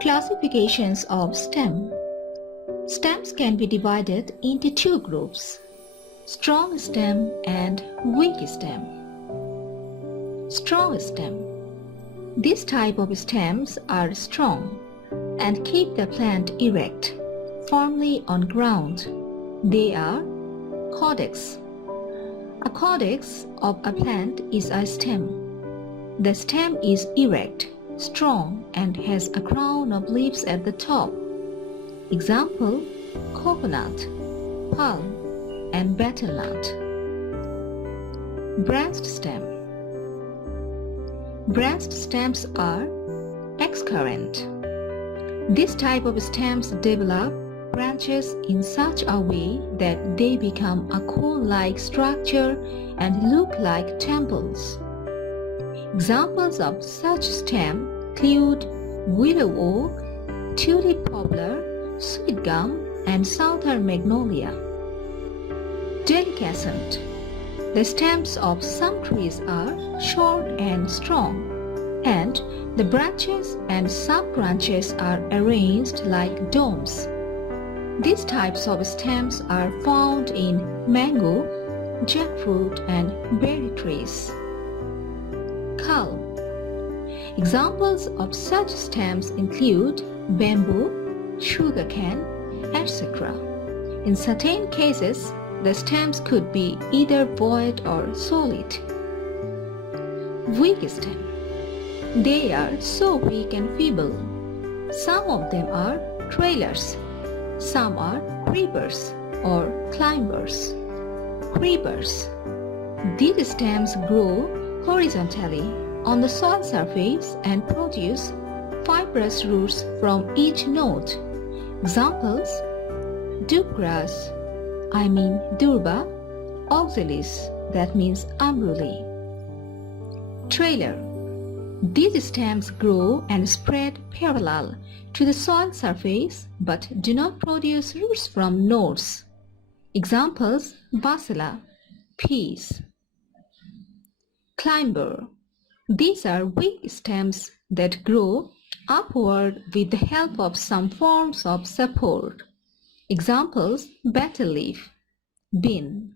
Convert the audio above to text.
Classifications of stem. Stems can be divided into two groups: strong stem and weak stem. Strong stem. This type of stems are strong and keep the plant erect, firmly on ground. They are caudex. A caudex of a plant is a stem. The stem is erect, strong, and has a crown of leaves at the top. Example: coconut, palm, and betelnut. Branched stem. Branched stems are excurrent. This type of stems develop branches in such a way that they become a cone-like structure and look like temples. Examples of such stem include willow oak, tulip poplar, sweet gum, and southern magnolia. Delicescent. The stems of some trees are short and strong, and the branches and sub-branches are arranged like domes. These types of stems are found in mango, jackfruit, and berry trees. Culm. Examples of such stems include bamboo, sugarcane, etc. In certain cases, the stems could be either void or solid. Weak stem. They are so weak and feeble. Some of them are trailers. Some are creepers or climbers. Creepers. These stems grow horizontally on the soil surface and produce fibrous roots from each node. Examples: dubgrass, Durba, oxalis, that means umbruli. Trailer. These stems grow and spread parallel to the soil surface but do not produce roots from nodes. Examples: basala, peas. Climber. These are weak stems that grow upward with the help of some forms of support. Examples: betel leaf, bean.